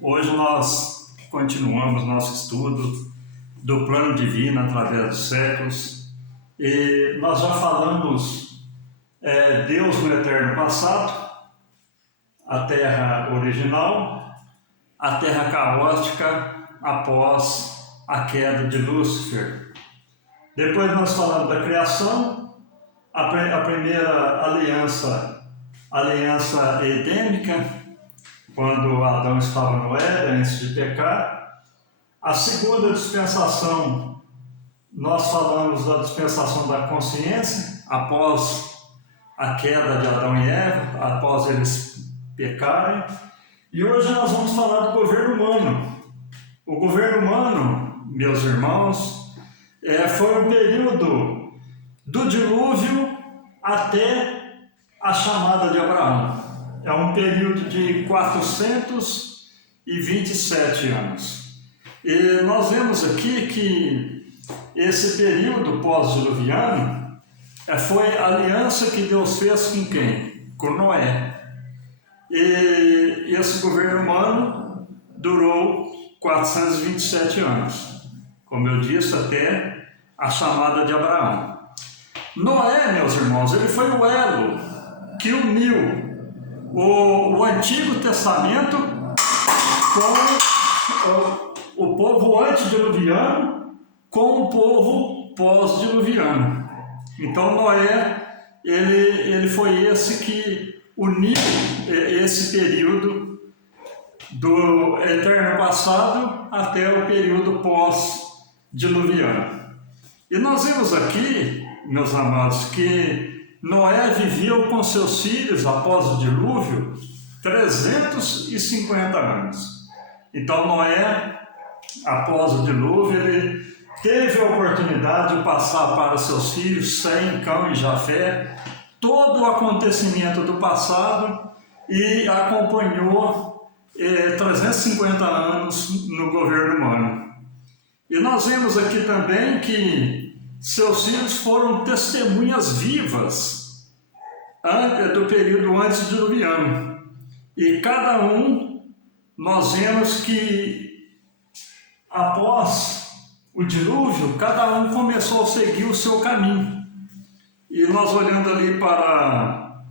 Hoje nós continuamos nosso estudo do plano divino através dos séculos e nós já falamos Deus no eterno passado, a terra original, a terra caótica após a queda de Lúcifer. Depois nós falamos da criação, a primeira aliança edêmica, quando Adão estava no Éden antes de pecar. A segunda dispensação, nós falamos da dispensação da consciência, após a queda de Adão e Eva, após eles pecarem. E hoje nós vamos falar do governo humano. O governo humano, meus irmãos, foi um período do dilúvio até a chamada de Abraão. É um período de 427 anos. E nós vemos aqui que esse período pós-diluviano foi a aliança que Deus fez com quem? Com Noé. E esse governo humano durou 427 anos. Como eu disse, até a chamada de Abraão. Noé, meus irmãos, ele foi o elo que uniu o Antigo Testamento com o povo antediluviano com o povo pós-diluviano. Então Noé, ele foi esse que uniu esse período do eterno passado até o período pós-diluviano. E nós vimos aqui, meus amados, que Noé viveu com seus filhos, após o dilúvio, 350 anos. Então Noé, após o dilúvio, ele teve a oportunidade de passar para seus filhos, Sem, Cão e Jafé, todo o acontecimento do passado e acompanhou 350 anos no governo humano. E nós vemos aqui também que seus filhos foram testemunhas vivas do período antediluviano. E cada um, nós vemos que após o dilúvio, cada um começou a seguir o seu caminho. E nós olhando ali para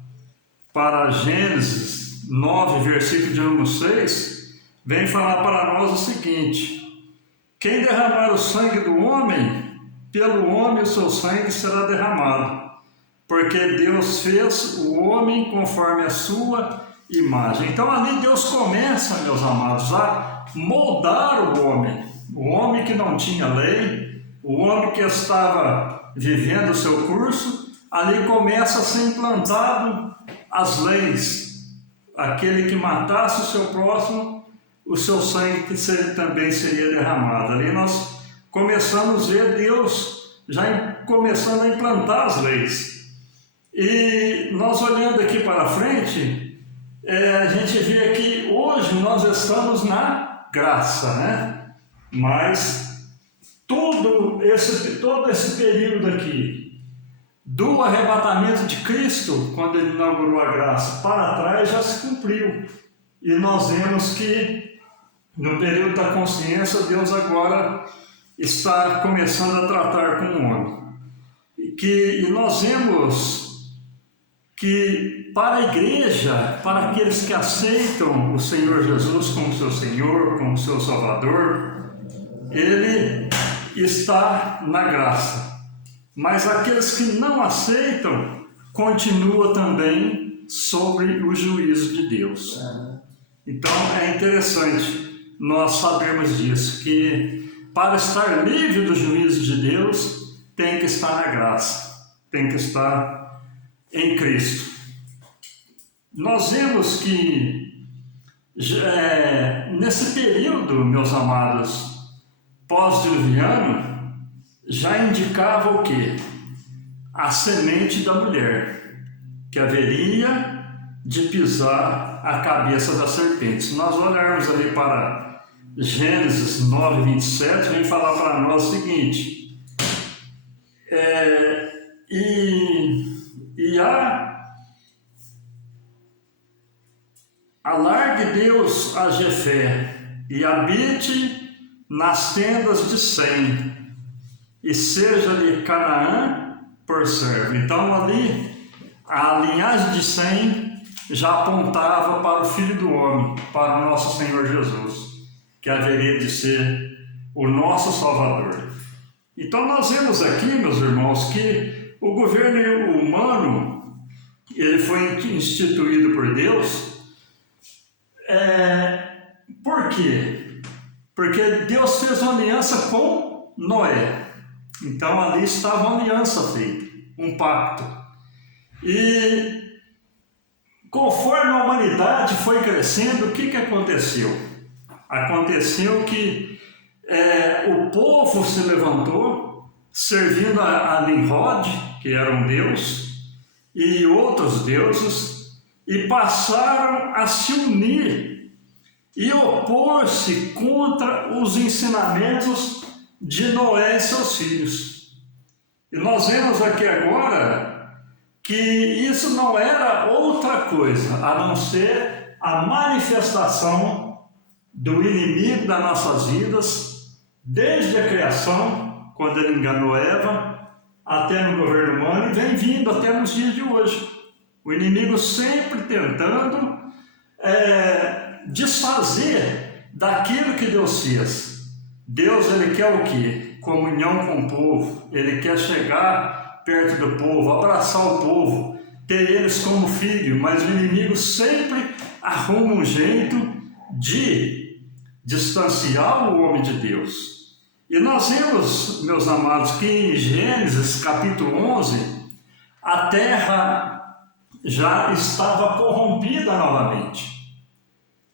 Gênesis 9, versículo de número 6, vem falar para nós o seguinte: quem derramar o sangue do homem, pelo homem o seu sangue será derramado, porque Deus fez o homem conforme a sua imagem. Então ali Deus começa, meus amados, a moldar o homem que não tinha lei, o homem que estava vivendo o seu curso. Ali começa a ser implantado as leis. Aquele que matasse o seu próximo, o seu sangue também seria derramado. Ali nós começamos a ver Deus já começando a implantar as leis. E nós olhando aqui para frente, a gente vê que hoje nós estamos na graça, né? Mas todo esse período aqui, do arrebatamento de Cristo, quando ele inaugurou a graça, para trás já se cumpriu. E nós vemos que no período da consciência, Deus agora está começando a tratar com o homem. E nós vemos que para a igreja, para aqueles que aceitam o Senhor Jesus como seu Senhor, como seu Salvador, ele está na graça. Mas aqueles que não aceitam, continua também sobre o juízo de Deus. Então é interessante nós sabermos disso, que para estar livre do juízo de Deus, tem que estar na graça, tem que estar em Cristo. Nós vemos que nesse período, meus amados, pós-diluviano, já indicava o quê? A semente da mulher, que haveria de pisar a cabeça da serpente. Se nós olharmos ali para Gênesis 9, 27, vem falar para nós o seguinte: alargue Deus a Jefé e habite nas tendas de Sem, e seja-lhe Canaã por servo. Então ali a linhagem de Sem já apontava para o Filho do Homem, para o nosso Senhor Jesus, que haveria de ser o nosso Salvador. Então nós vemos aqui, meus irmãos, que o governo humano, ele foi instituído por Deus. Por quê? Porque Deus fez uma aliança com Noé. Então ali estava uma aliança feita, um pacto. E conforme a humanidade foi crescendo, o que aconteceu? Aconteceu que o povo se levantou, servindo a Nimrod, que era um deus, e outros deuses, e passaram a se unir e opor-se contra os ensinamentos de Noé e seus filhos. E nós vemos aqui agora que isso não era outra coisa a não ser a manifestação do inimigo das nossas vidas, desde a criação, quando ele enganou Eva, até no governo humano, e vem vindo até nos dias de hoje. O inimigo sempre tentando desfazer daquilo que Deus fez. Deus, ele quer o quê? Comunhão com o povo. Ele quer chegar perto do povo, abraçar o povo, ter eles como filho, mas o inimigo sempre arruma um jeito de distanciar o homem de Deus. E nós vemos, meus amados, que em Gênesis capítulo 11, a terra já estava corrompida novamente.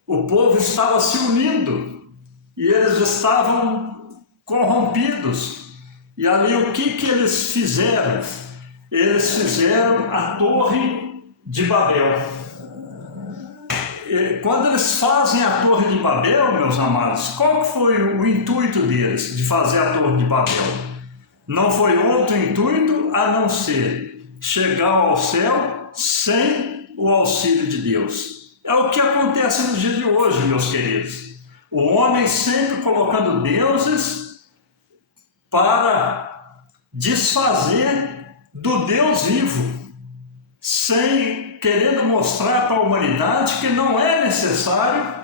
O povo estava se unindo e eles estavam corrompidos. E ali o que eles fizeram? Eles fizeram a Torre de Babel. E quando eles fazem a Torre de Babel, meus amados, qual foi o intuito deles de fazer a Torre de Babel? Não foi outro intuito a não ser chegar ao céu sem o auxílio de Deus. É o que acontece no dia de hoje, meus queridos. O homem sempre colocando deuses para desfazer do Deus vivo, querendo mostrar para a humanidade que não é necessário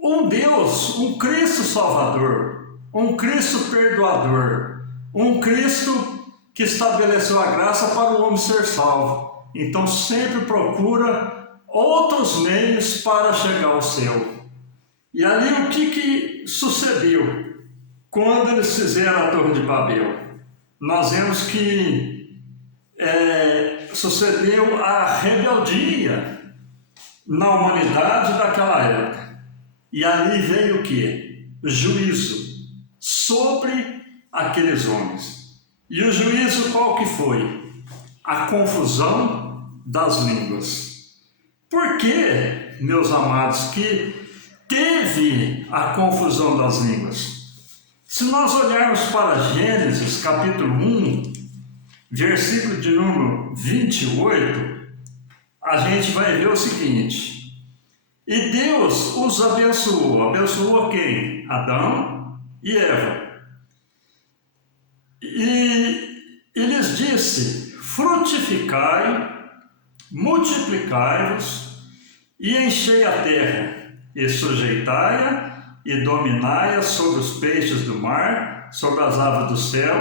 um Deus, um Cristo Salvador, um Cristo perdoador, um Cristo que estabeleceu a graça para o homem ser salvo. Então sempre procura outros meios para chegar ao céu. E ali o que sucedeu quando eles fizeram a Torre de Babel? Nós vemos que sucedeu a rebeldia na humanidade daquela época. E ali veio o quê? Juízo sobre aqueles homens. E o juízo qual que foi? A confusão das línguas. Por que, meus amados, que teve a confusão das línguas? Se nós olharmos para Gênesis capítulo 1, versículo de número 28, a gente vai ver o seguinte: e Deus os abençoou. Abençoou quem? Adão e Eva. E lhes disse: frutificai, multiplicai-vos e enchei a terra, e sujeitai-a e dominai-a sobre os peixes do mar, sobre as aves do céu,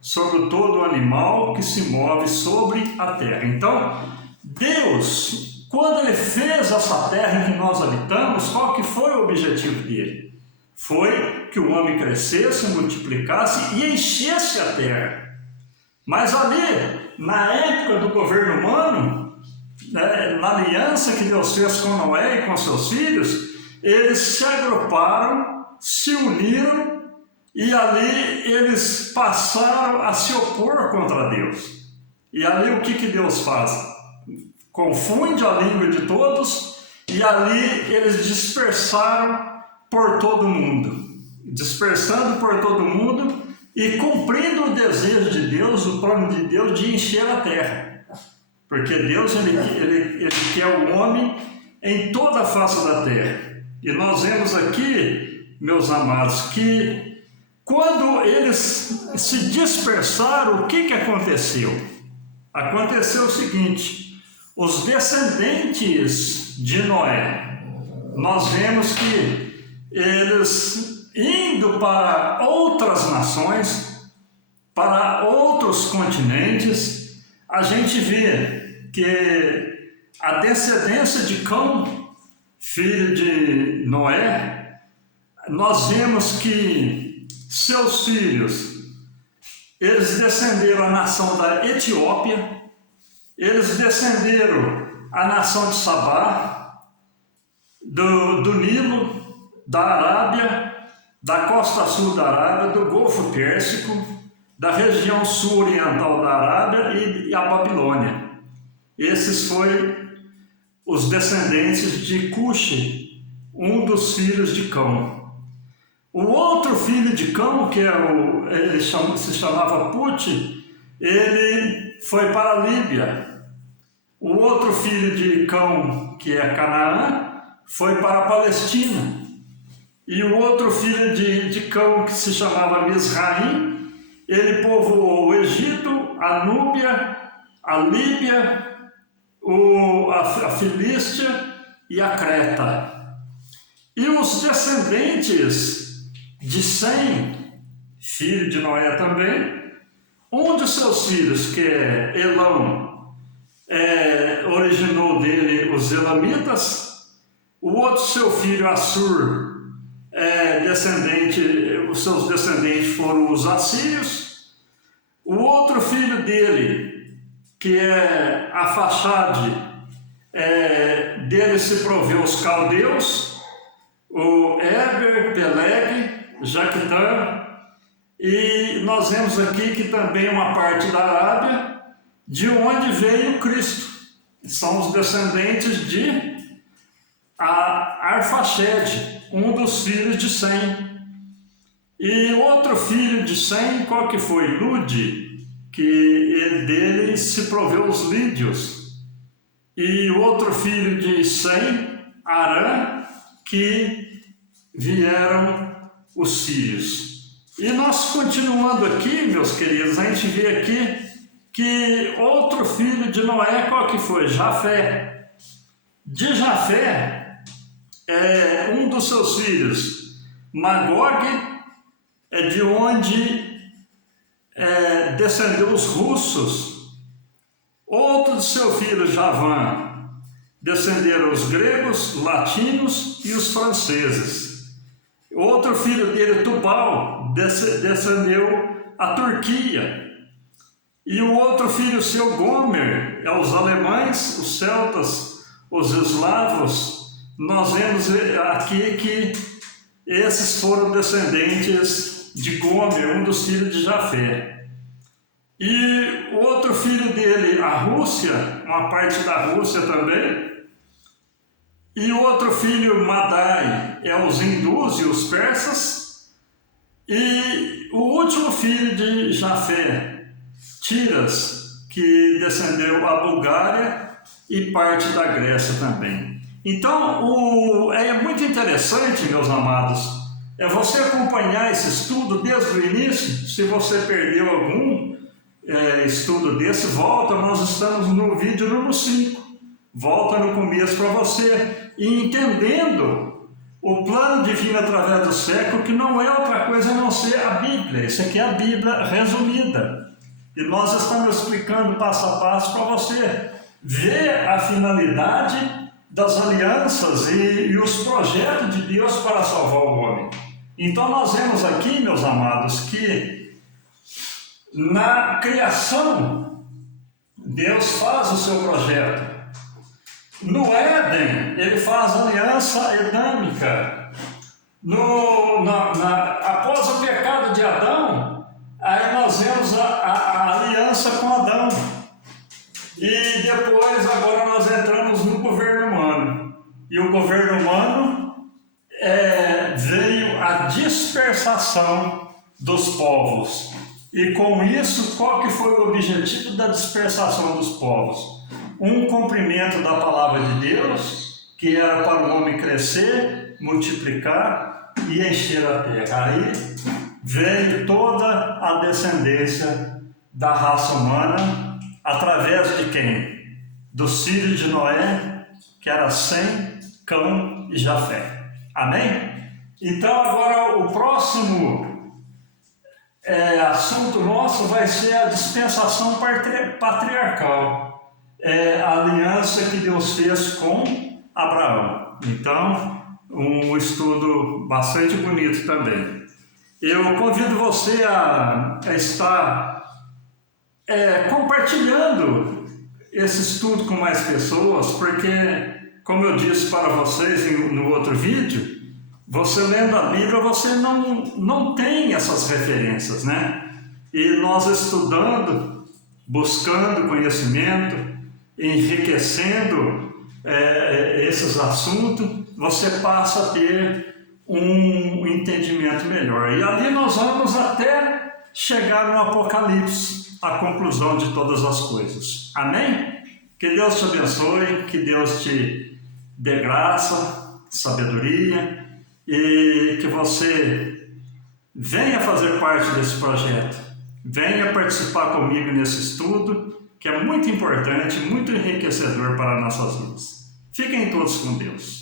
sobre todo o animal que se move sobre a terra. Então, Deus, quando Ele fez essa terra em que nós habitamos, qual que foi o objetivo dele? Foi que o homem crescesse, multiplicasse e enchesse a terra. Mas ali, na época do governo humano, na aliança que Deus fez com Noé e com seus filhos, eles se agruparam, se uniram, e ali eles passaram a se opor contra Deus. E ali o que Deus faz? Confunde a língua de todos, e ali eles dispersaram por todo o mundo. Dispersando por todo o mundo e cumprindo o desejo de Deus, o plano de Deus de encher a terra. Porque Deus ele quer o homem em toda a face da terra. E nós vemos aqui, meus amados, que quando eles se dispersaram, o que aconteceu? Aconteceu o seguinte: os descendentes de Noé, nós vemos que eles indo para outras nações, para outros continentes, a gente vê que a descendência de Cão, filho de Noé, nós vemos que seus filhos, eles descenderam a nação da Etiópia, eles descenderam a nação de Sabá, do Nilo, da Arábia, da costa sul da Arábia, do Golfo Pérsico, da região sul oriental da Arábia e a Babilônia. Esses foram os descendentes de Cuxi, um dos filhos de Cão. O outro filho de Cão, que se chamava Put, ele foi para a Líbia. O outro filho de Cão, que é Canaã, foi para a Palestina. E o outro filho de Cão, que se chamava Misraim, ele povoou o Egito, a Núbia, a Líbia, a Filístia e a Creta. E os descendentes de Sem, filho de Noé também, um de seus filhos, que é Elão, originou dele os Elamitas. O outro seu filho, Assur, os seus descendentes foram os assírios. O outro filho dele, que é Afaxade, dele se proveu os caldeus, o Eber, Peleg, Jactã, e nós vemos aqui que também uma parte da Arábia, de onde veio Cristo. São os descendentes de Arfaxade, um dos filhos de Sem. E outro filho de Sem, qual que foi? Lude, que dele se proveu os lídios. E o outro filho de Sem, Arã, que vieram os sírios. E nós continuando aqui, meus queridos, a gente vê aqui que outro filho de Noé, qual que foi? Jafé. De Jafé, um dos seus filhos, Magog, é de onde descendeu os russos. Outro de seu filho, Javã, descenderam os gregos, latinos e os franceses. Outro filho dele, Tubal, descendeu a Turquia. E o outro filho seu, Gomer, os alemães, os celtas, os eslavos. Nós vemos aqui que esses foram descendentes de Gomer, um dos filhos de Jafé. E o outro filho dele, a Rússia, uma parte da Rússia também. E o outro filho, Madai, os hindus e os persas. E o último filho de Jafé, Tiras, que descendeu a Bulgária e parte da Grécia também. Então, é muito interessante, meus amados, você acompanhar esse estudo desde o início. Se você perdeu algum estudo desse, volta, nós estamos no vídeo número 5. Volta no começo para você ir entendendo o plano divino através do século, que não é outra coisa a não ser a Bíblia. Isso aqui é a Bíblia resumida. E nós estamos explicando passo a passo para você ver a finalidade das alianças e os projetos de Deus para salvar o homem. Então nós vemos aqui, meus amados, que na criação Deus faz o seu projeto. No Éden, ele faz aliança edâmica. Após o pecado de Adão, aí nós vemos a aliança com Adão. E depois, agora nós entramos no governo humano. E o governo humano veio a dispersação dos povos. E com isso, qual que foi o objetivo da dispersação dos povos? Um cumprimento da palavra de Deus, que era para o homem crescer, multiplicar e encher a terra. Aí veio toda a descendência da raça humana, através de quem? Dos filhos de Noé, que era Sem, Cão e Jafé. Amém? Então agora o próximo assunto nosso vai ser a dispensação patriarcal. A aliança que Deus fez com Abraão. Então, um estudo bastante bonito também. Eu convido você a estar compartilhando esse estudo com mais pessoas, porque, como eu disse para vocês no outro vídeo, você lendo a Bíblia, você não tem essas referências, né? E nós estudando, buscando conhecimento, enriquecendo esses assuntos, você passa a ter um entendimento melhor. E ali nós vamos até chegar no Apocalipse, a conclusão de todas as coisas. Amém? Que Deus te abençoe, que Deus te dê graça, sabedoria, e que você venha fazer parte desse projeto. Venha participar comigo nesse estudo, que é muito importante, muito enriquecedor para nossas vidas. Fiquem todos com Deus.